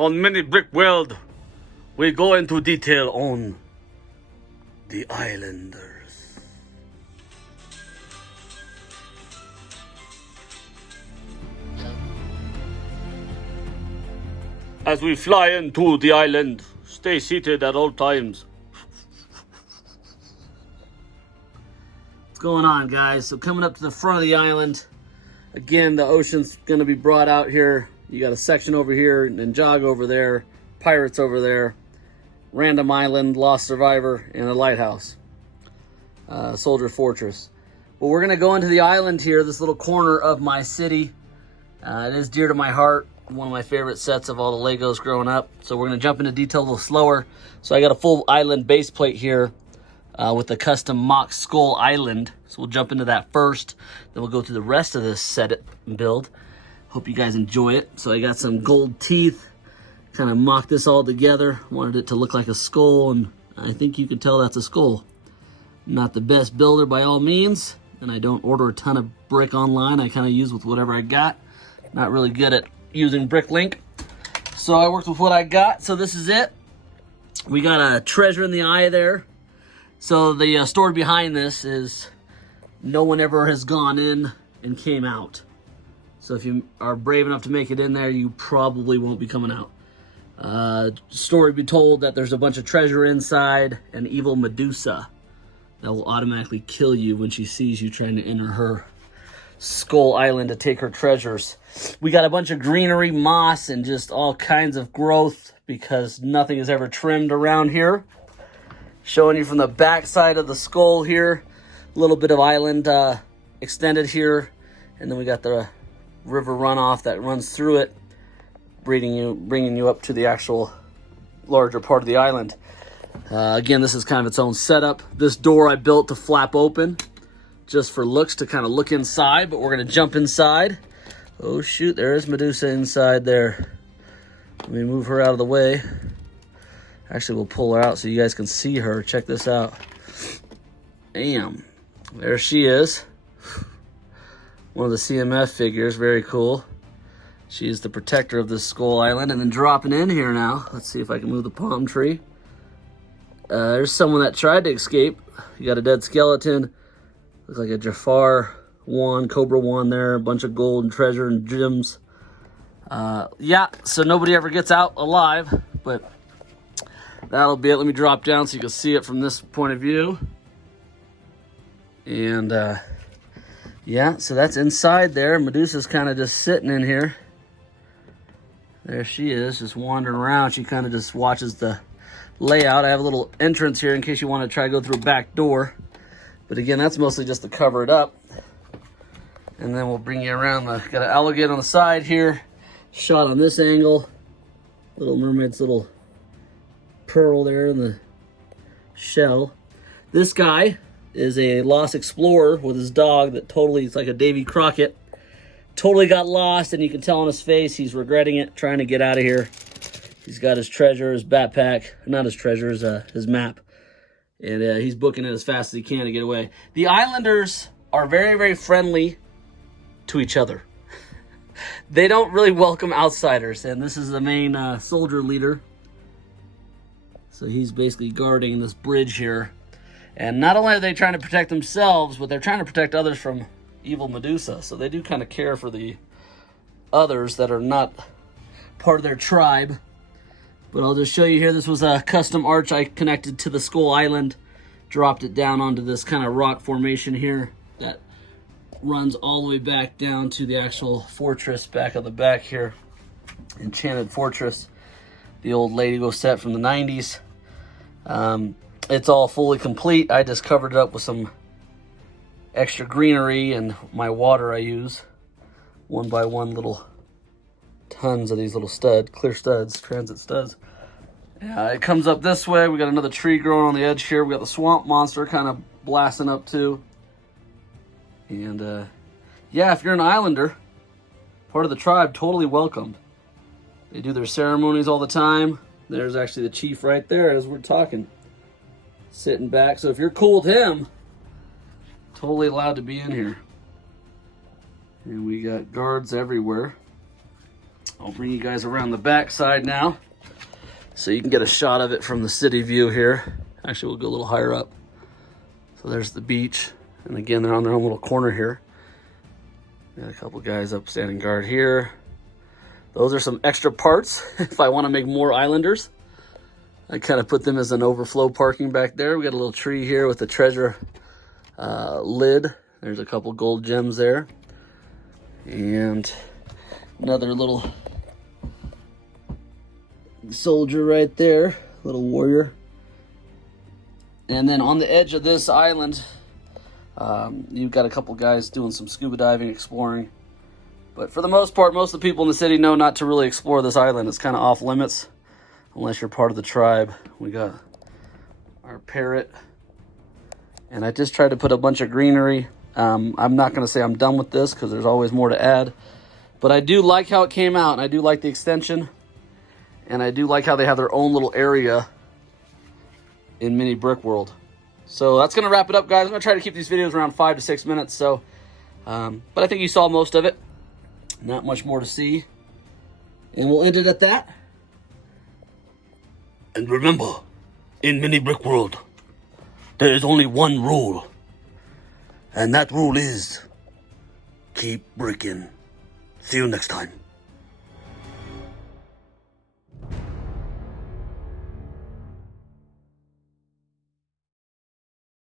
On Mini Brick World, we go into detail on the Islanders. As we fly into the island, stay seated at all times. What's going on, guys? So coming up to the front of the island, again, the ocean's going to be brought out here. You got a section over here, and jog over there, pirates over there, random island, lost survivor, and a lighthouse, soldier fortress. But we're going to go into the island here, this little corner of my city. It is dear to my heart, one of my favorite sets of all the Legos growing up. So we're going to jump into detail a little slower. So I got a full island base plate here with the custom Mocs Skull Island. So we'll jump into that first. Then we'll go through the rest of this set and build. Hope you guys enjoy it. So I got some gold teeth, kind of mocked this all together. Wanted it to look like a skull, and I think you can tell that's a skull. Not the best builder by all means, and I don't order a ton of brick online. I kind of use with whatever I got. Not really good at using Bricklink, so I worked with what I got. So this is it. We got a treasure in the eye there. So the story behind this is no one ever has gone in and came out. So if you are brave enough to make it in there, you probably won't be coming out. Story be told that there's a bunch of treasure inside, an evil Medusa that will automatically kill you when she sees you trying to enter her Skull Island to take her treasures. We got a bunch of greenery, moss, and just all kinds of growth because nothing is ever trimmed around here. Showing you from the back side of the skull here, a little bit of island extended here, and then we got the river runoff that runs through it, bringing you up to the actual larger part of the island. Again, this is kind of its own setup. This door I built to flap open just for looks, to kind of look inside, but we're going to jump inside. Oh shoot, there is Medusa inside there. Let me move her out of the way. Actually, we'll pull her out so you guys can see her. Check this out. Damn, there she is. One of the CMF figures, very cool. She's the protector of this Skull Island. And then dropping in here now, let's see if I can move the palm tree. There's someone that tried to escape. You got a dead skeleton. Looks like a Jafar wand, Cobra wand there. A bunch of gold and treasure and gems. Yeah, so nobody ever gets out alive. But that'll be it. Let me drop down so you can see it from this point of view. And yeah, so that's inside there. Medusa's kind of just sitting in here. There she is, just wandering around. She kind of just watches the layout. I have a little entrance here in case you want to try to go through a back door. But again, that's mostly just to cover it up. And then we'll bring you around. Got an alligator on the side here. Shot on this angle. Little Mermaid's little pearl there in the shell. This guy is a lost explorer with his dog that totally, it's like a Davy Crockett, totally got lost, and you can tell on his face he's regretting it, trying to get out of here. He's got his treasure, his backpack, not his treasure, his map, and he's booking it as fast as he can to get away. The Islanders are very, very friendly to each other. They don't really welcome outsiders, and this is the main soldier leader. So he's basically guarding this bridge here. And not only are they trying to protect themselves, but they're trying to protect others from evil Medusa. So they do kind of care for the others that are not part of their tribe. But I'll just show you here. This was a custom arch I connected to the Skull Island. Dropped it down onto this kind of rock formation here that runs all the way back down to the actual fortress back of the back here. Enchanted Fortress. The old Lego set from the 90s. It's all fully complete. I just covered it up with some extra greenery and my water I use. One by one little tons of these little clear studs, transit studs. It comes up this way. We got another tree growing on the edge here. We got the swamp monster kind of blasting up too. And yeah, if you're an islander, part of the tribe, totally welcomed. They do their ceremonies all the time. There's actually the chief right there as we're talking, sitting back. So if you're cool with him, totally allowed to be in here. And we got guards everywhere. I'll bring you guys around the back side now so you can get a shot of it from the city view here. Actually, we'll go a little higher up. So there's the beach. And again, they're on their own little corner here. Got a couple guys up standing guard here. Those are some extra parts if I want to make more islanders. I kind of put them as an overflow parking back there. We got a little tree here with a treasure lid. There's a couple gold gems there. And another little soldier right there, little warrior. And then on the edge of this island, you've got a couple guys doing some scuba diving, exploring. But for the most part, most of the people in the city know not to really explore this island. It's kind of off limits unless you're part of the tribe. We got our parrot. And I just tried to put a bunch of greenery. I'm not going to say I'm done with this because there's always more to add. But I do like how it came out, and I do like the extension. And I do like how they have their own little area in Mini Brick World. So that's going to wrap it up, guys. I'm going to try to keep these videos around 5 to 6 minutes. So, but I think you saw most of it. Not much more to see. And we'll end it at that. And remember, in Mini Brick World, there is only one rule. And that rule is, keep bricking. See you next time.